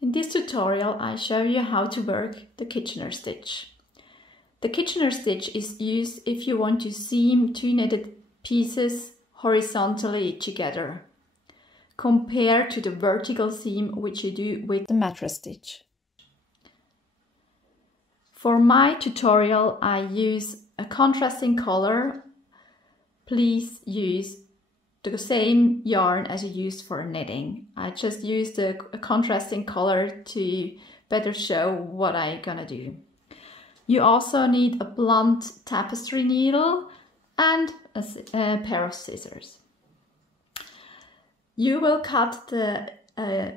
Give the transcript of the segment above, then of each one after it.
In this tutorial I show you how to work the Kitchener stitch. The Kitchener stitch is used if you want to seam two knitted pieces horizontally together, compared to the vertical seam which you do with the mattress stitch. For my tutorial I use a contrasting color. Please use the same yarn as you used for knitting. I just used a contrasting color to better show what I'm gonna do. You also need a blunt tapestry needle and a pair of scissors. You will cut the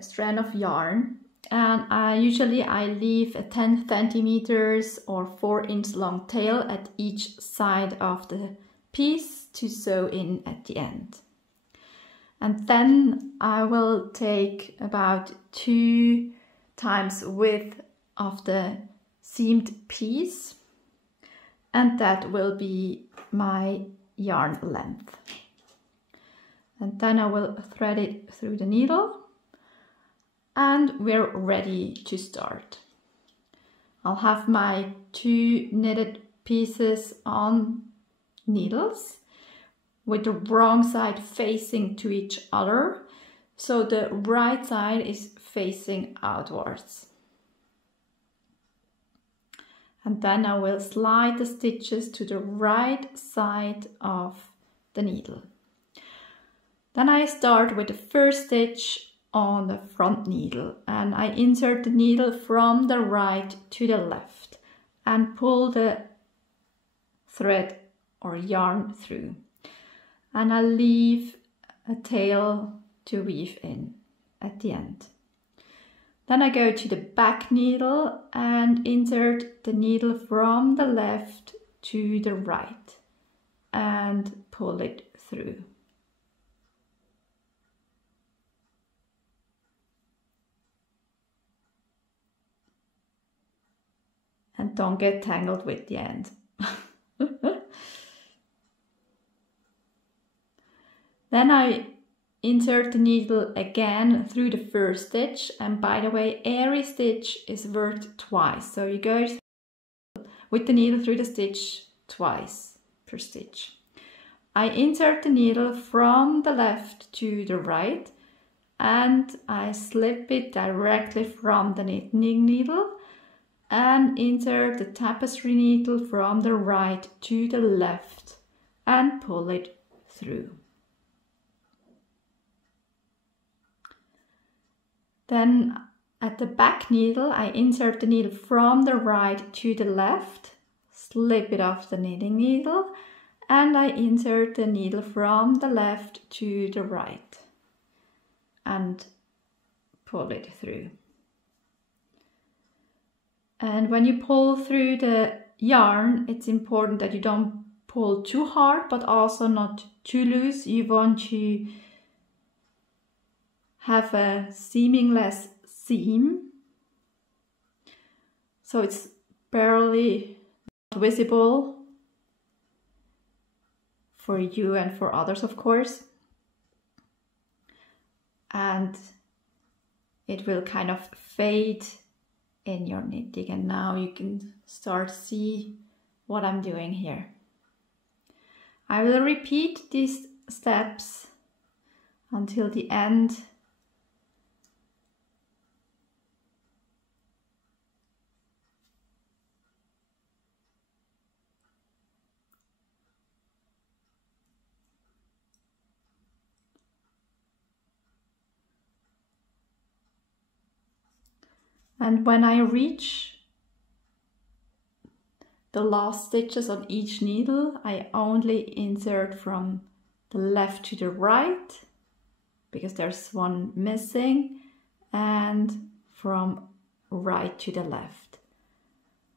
strand of yarn, and I usually leave a 10 centimeters or 4-inch long tail at each side of the piece to sew in at the end. And then I will take about 2 times width of the seamed piece, and that will be my yarn length. And then I will thread it through the needle, and we're ready to start. I'll have my 2 knitted pieces on needles with the wrong side facing to each other, so the right side is facing outwards. And then I will slide the stitches to the right side of the needle. Then I start with the first stitch on the front needle, and I insert the needle from the right to the left and pull the thread or yarn through. And I leave a tail to weave in at the end. Then I go to the back needle and insert the needle from the left to the right and pull it through. And don't get tangled with the end. Then I insert the needle again through the first stitch, and by the way, every stitch is worked twice, so you go with the needle through the stitch twice per stitch. I insert the needle from the left to the right, and I slip it directly from the knitting needle and insert the tapestry needle from the right to the left and pull it through. Then at the back needle, I insert the needle from the right to the left, slip it off the knitting needle, and I insert the needle from the left to the right and pull it through. And when you pull through the yarn, it's important that you don't pull too hard, but also not too loose. You want to have a seamless seam, so it's barely visible for you and for others, of course, and it will kind of fade in your knitting. And now you can start to see what I'm doing here. I will repeat these steps until the end. And when I reach the last stitches on each needle, I only insert from the left to the right, because there's one missing, and from right to the left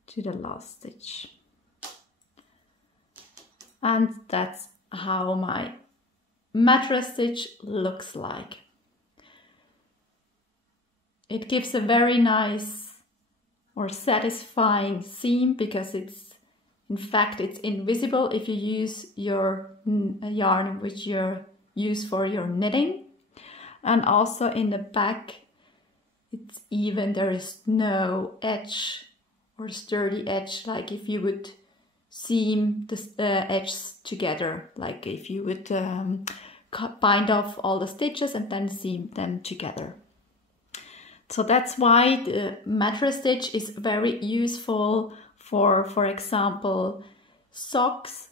to the last stitch. And that's how my mattress stitch looks like. It gives a very nice or satisfying seam, because it's invisible if you use your yarn which you use for your knitting. And also in the back it's even, there is no edge or sturdy edge, like if you would seam the edges together, like if you would bind off all the stitches and then seam them together. So that's why the mattress stitch is very useful for example, socks,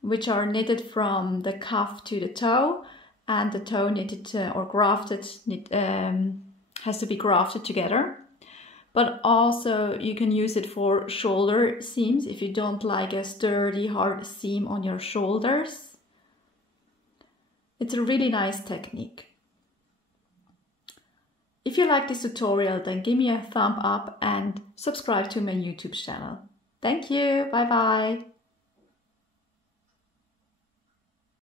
which are knitted from the cuff to the toe, and the toe knitted or grafted, has to be grafted together. But also you can use it for shoulder seams if you don't like a sturdy, hard seam on your shoulders. It's a really nice technique. If you like this tutorial, then give me a thumb up and subscribe to my YouTube channel. Thank you. Bye bye.